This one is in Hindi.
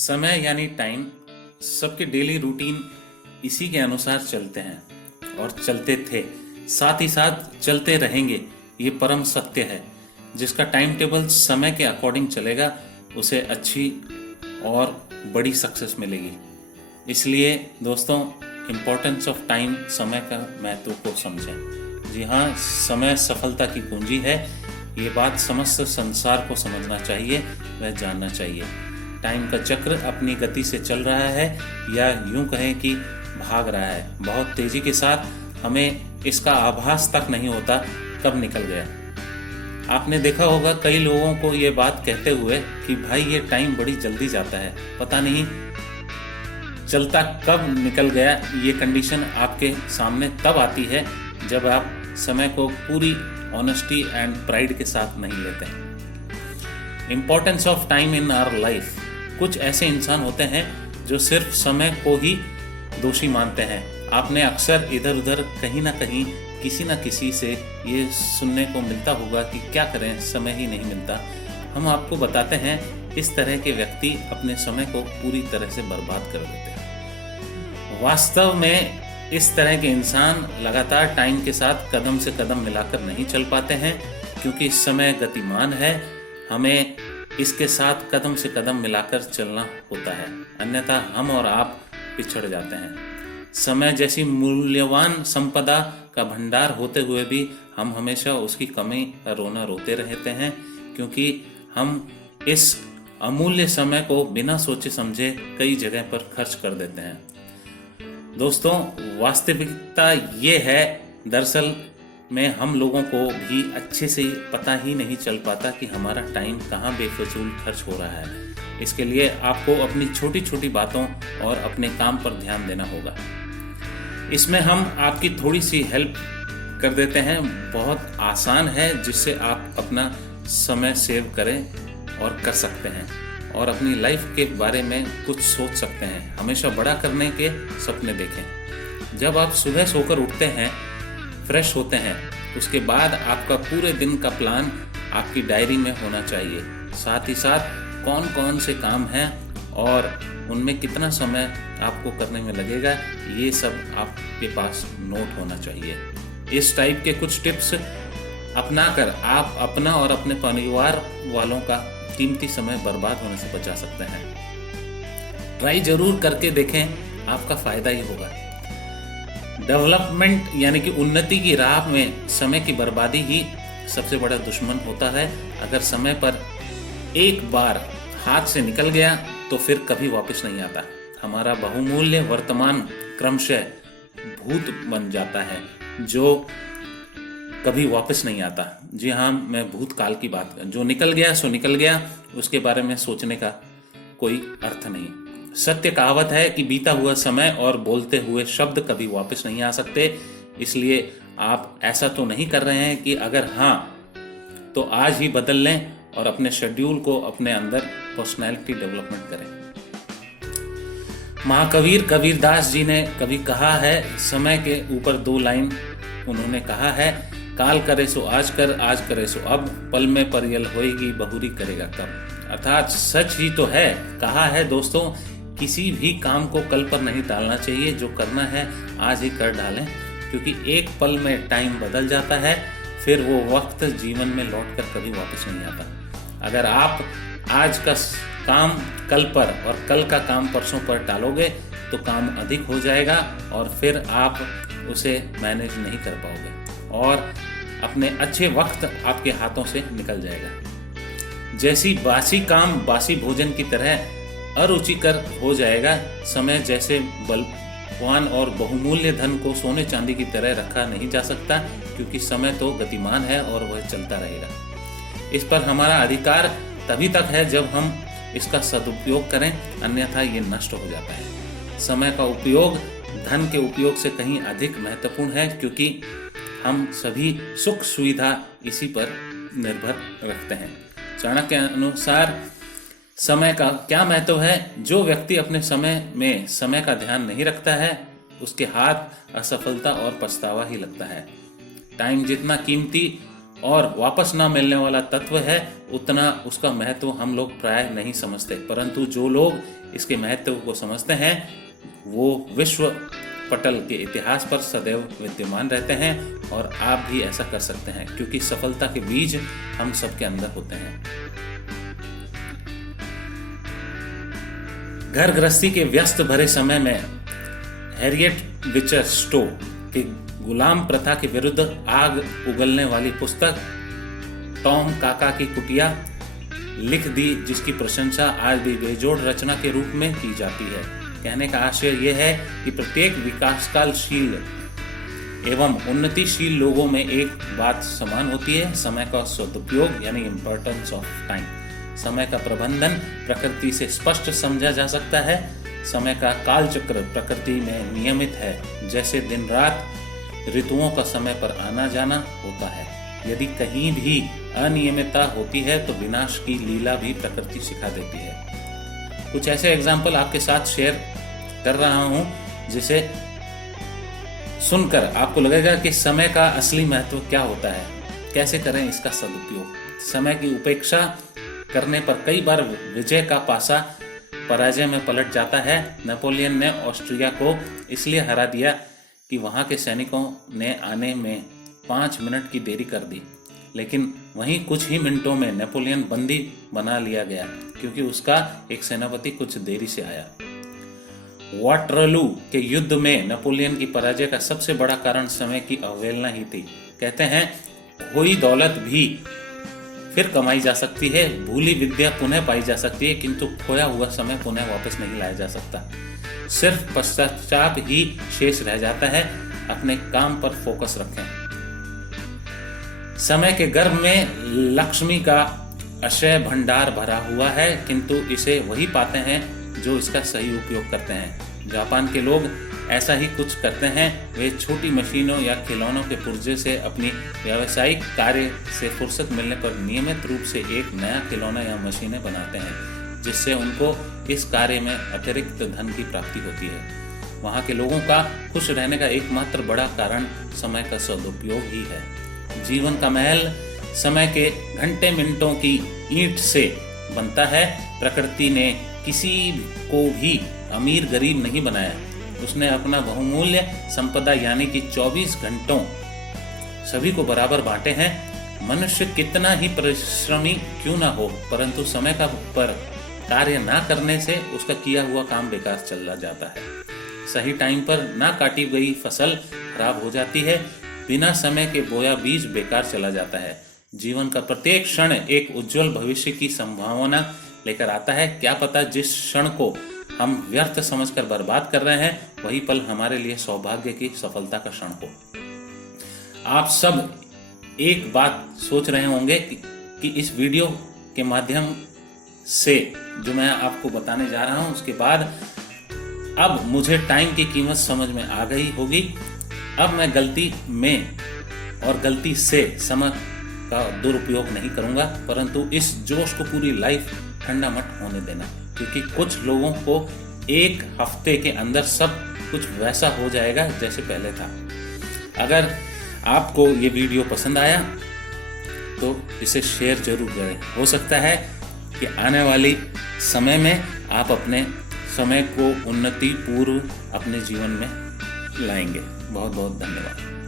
समय यानी टाइम सबके डेली रूटीन इसी के अनुसार चलते हैं और चलते थे, साथ ही साथ चलते रहेंगे। ये परम सत्य है। जिसका टाइम टेबल समय के अकॉर्डिंग चलेगा उसे अच्छी और बड़ी सक्सेस मिलेगी। इसलिए दोस्तों, इम्पोर्टेंस ऑफ टाइम, समय का महत्व को समझें। जी हाँ, समय सफलता की कुंजी है। ये बात समस्त संसार को समझना चाहिए, वह जानना चाहिए। टाइम का चक्र अपनी गति से चल रहा है या यूं कहें कि भाग रहा है बहुत तेजी के साथ। हमें इसका आभास तक नहीं होता कब निकल गया। आपने देखा होगा कई लोगों को ये बात कहते हुए कि भाई ये टाइम बड़ी जल्दी जाता है, पता नहीं चलता कब निकल गया। ये कंडीशन आपके सामने तब आती है जब आप समय को पूरी ऑनेस्टी एंड प्राइड के साथ नहीं लेते हैं। Importance of time in our life. कुछ ऐसे इंसान होते हैं जो सिर्फ समय को ही दोषी मानते हैं। आपने अक्सर इधर उधर कहीं ना कहीं किसी न किसी से ये सुनने को मिलता होगा कि क्या करें, समय ही नहीं मिलता। हम आपको बताते हैं, इस तरह के व्यक्ति अपने समय को पूरी तरह से बर्बाद कर देते हैं। वास्तव में इस तरह के इंसान लगातार टाइम के साथ कदम से कदम मिलाकर नहीं चल पाते हैं, क्योंकि समय गतिमान है। हमें इसके साथ कदम से कदम मिलाकर चलना होता है, अन्यथा हम और आप पिछड़ जाते हैं। समय जैसी मूल्यवान संपदा का भंडार होते हुए भी हम हमेशा उसकी कमी का रोना रोते रहते हैं, क्योंकि हम इस अमूल्य समय को बिना सोचे समझे कई जगह पर खर्च कर देते हैं। दोस्तों, वास्तविकता ये है, दरअसल में हम लोगों को भी अच्छे से पता ही नहीं चल पाता कि हमारा टाइम कहाँ बेफिजूल खर्च हो रहा है। इसके लिए आपको अपनी छोटी छोटी बातों और अपने काम पर ध्यान देना होगा। इसमें हम आपकी थोड़ी सी हेल्प कर देते हैं। बहुत आसान है, जिससे आप अपना समय सेव करें और कर सकते हैं और अपनी लाइफ के बारे में कुछ सोच सकते हैं। हमेशा बड़ा करने के सपने देखें। जब आप सुबह सोकर उठते हैं, फ्रेश होते हैं, उसके बाद आपका पूरे दिन का प्लान आपकी डायरी में होना चाहिए। साथ ही साथ कौन कौन से काम हैं और उनमें कितना समय आपको करने में लगेगा, ये सब आपके पास नोट होना चाहिए। इस टाइप के कुछ टिप्स अपनाकर आप अपना और अपने परिवार वालों का कीमती समय बर्बाद होने से बचा सकते हैं। ट्राई जरूर करके देखें, आपका फायदा ही होगा। डेवलपमेंट यानी कि उन्नति की राह में समय की बर्बादी ही सबसे बड़ा दुश्मन होता है। अगर समय पर एक बार हाथ से निकल गया तो फिर कभी वापस नहीं आता। हमारा बहुमूल्य वर्तमान क्रमशः भूत बन जाता है, जो कभी वापस नहीं आता। जी हाँ, मैं भूतकाल की बात कर, जो निकल गया सो निकल गया, उसके बारे में सोचने का कोई अर्थ नहीं। सत्य कहावत है कि बीता हुआ समय और बोलते हुए शब्द कभी वापस नहीं आ सकते। इसलिए आप ऐसा तो नहीं कर रहे हैं कि अगर हाँ तो आज ही बदल लें और अपने शेड्यूल को अपने अंदर पर्सनैलिटी डेवलपमेंट करें। महाकवीर कबीरदास जी ने कभी कहा है, समय के ऊपर 2 लाइन उन्होंने कहा है, काल करे सो आज कर, आज करे सो अब, पल में परियल होएगी, बहुरी करेगा कब। अर्थात सच ही तो है। कहा है दोस्तों, किसी भी काम को कल पर नहीं टालना चाहिए। जो करना है आज ही कर डालें, क्योंकि एक पल में टाइम बदल जाता है, फिर वो वक्त जीवन में लौट कर कभी वापस नहीं आता। अगर आप आज का काम कल पर और कल का काम परसों पर टालोगे तो काम अधिक हो जाएगा और फिर आप उसे मैनेज नहीं कर पाओगे और अपने अच्छे वक्त आपके हाथों से निकल जाएगा। जैसी बासी काम बासी भोजन की तरह अरुचिकर हो जाएगा, समय जैसे बलवान और बहुमूल्य धन को सोने चांदी की तरह रखा नहीं जा सकता, क्योंकि समय तो गतिमान है और वह चलता रहेगा। इस पर हमारा अधिकार तभी तक है जब हम इसका सदुपयोग करें, अन्यथा ये नष्ट हो जाता है। समय का उपयोग धन के उपयोग से कहीं अधिक महत्वपूर्ण है, क्योंकि हम सभी सुख सुविधा इसी पर निर्भर रखते हैं। चाणक्य के अनुसार समय का क्या महत्व है? जो व्यक्ति अपने समय में समय का ध्यान नहीं रखता है, उसके हाथ असफलता और पछतावा ही लगता है। टाइम जितना कीमती और वापस ना मिलने वाला तत्व है, उतना उसका महत्व हम लोग प्राय नहीं समझते। परंतु जो लोग इसके महत्व को समझते हैं वो विश्व पटल के इतिहास पर सदैव विद्यमान रहते हैं। और आप भी ऐसा कर सकते हैं, क्योंकि सफलता के बीज हम सबके अंदर होते हैं। घर गृहस्थी के व्यस्त भरे समय में हैरियट बिचर स्टो की गुलाम प्रथा के विरुद्ध आग उगलने वाली पुस्तक टॉम काका की कुटिया लिख दी, जिसकी प्रशंसा आज भी बेजोड़ रचना के रूप में की जाती है। कहने का आशय यह है कि प्रत्येक विकासशील एवं उन्नतिशील लोगों में एक बात समान होती है, समय का सदुपयोग यानी इम्पोर्टेंस ऑफ टाइम। समय का प्रबंधन प्रकृति से स्पष्ट समझा जा सकता है। समय का कालचक्र प्रकृति में नियमित है, जैसे दिन रात ऋतुओं का समय पर आना जाना होता है। यदि कहीं भी अनियमितता होती है तो विनाश की लीला भी प्रकृति सिखा देती है। कुछ ऐसे एग्जाम्पल आपके साथ शेयर कर रहा हूं जिसे सुनकर आपको लगेगा कि समय का असली महत्व क्या होता है, कैसे करें इसका सदुपयोग। समय की उपेक्षा करने पर कई बार विजय का पासा पराजय में पलट जाता है। नेपोलियन ने ऑस्ट्रिया को इसलिए हरा दिया कि वहां के सैनिकों ने आने में 5 मिनट की देरी कर दी, लेकिन वहीं कुछ ही मिनटों में नेपोलियन बंदी बना लिया गया क्योंकि उसका एक सेनापति कुछ देरी से आया। वाटरलू के युद्ध में नेपोलियन की पराजय का सबसे बड़ा कारण समय की अवहेलना ही थी। कहते हैं खोई दौलत भी फिर कमाई जा सकती है, भूली विद्या पुनः पाई जा सकती है, किंतु खोया हुआ समय पुनः वापस नहीं लाया जा सकता। सिर्फ पश्चाताप ही शेष रह जाता है। अपने काम पर फोकस रखें। समय के गर्भ में लक्ष्मी का अक्षय भंडार भरा हुआ है, किंतु इसे वही पाते हैं जो इसका सही उपयोग करते हैं। जापान के लोग ऐसा ही कुछ करते हैं। वे छोटी मशीनों या खिलौनों के पुर्जे से अपनी व्यावसायिक कार्य से फुर्सत मिलने पर नियमित रूप से एक नया खिलौना या मशीनें बनाते हैं, जिससे उनको इस कार्य में अतिरिक्त धन की प्राप्ति होती है। वहाँ के लोगों का खुश रहने का एकमात्र बड़ा कारण समय का सदुपयोग ही है। जीवन का महल समय के घंटे मिनटों की ईंट से बनता है। प्रकृति ने किसी को भी अमीर गरीब नहीं बनाया। उसने अपना बहुमूल्य संपदा यानी कि 24 घंटों सभी को बराबर बांटे हैं। मनुष्य कितना ही परिश्रमी क्यों ना हो, परंतु समय का पर कार्य ना करने से उसका किया हुआ काम बेकार चला जाता है। सही टाइम पर ना काटी गई फसल खराब हो जाती है। बिना समय के बोया बीज बेकार चला जाता है। जीवन का प्रत्येक क्षण एक उज्जवल भविष्य की संभावना लेकर आता है। क्या पता जिस क्षण को हम व्यर्थ समझकर बर्बाद कर रहे हैं, वही पल हमारे लिए सौभाग्य की सफलता का क्षण हो। आप सब एक बात सोच रहे होंगे कि इस वीडियो के माध्यम से जो मैं आपको बताने जा रहा हूं, उसके बाद अब मुझे टाइम की कीमत समझ में आ गई होगी। अब मैं गलती में और गलती से समय का दुरुपयोग नहीं करूंगा, परंतु इस जोश को पूरी लाइफ ठंडा मत होने देना, क्योंकि कुछ लोगों को एक हफ्ते के अंदर सब कुछ वैसा हो जाएगा जैसे पहले था। अगर आपको ये वीडियो पसंद आया तो इसे शेयर जरूर करें। हो सकता है कि आने वाली समय में आप अपने समय को उन्नति पूर्व अपने जीवन में लाएंगे। बहुत बहुत धन्यवाद।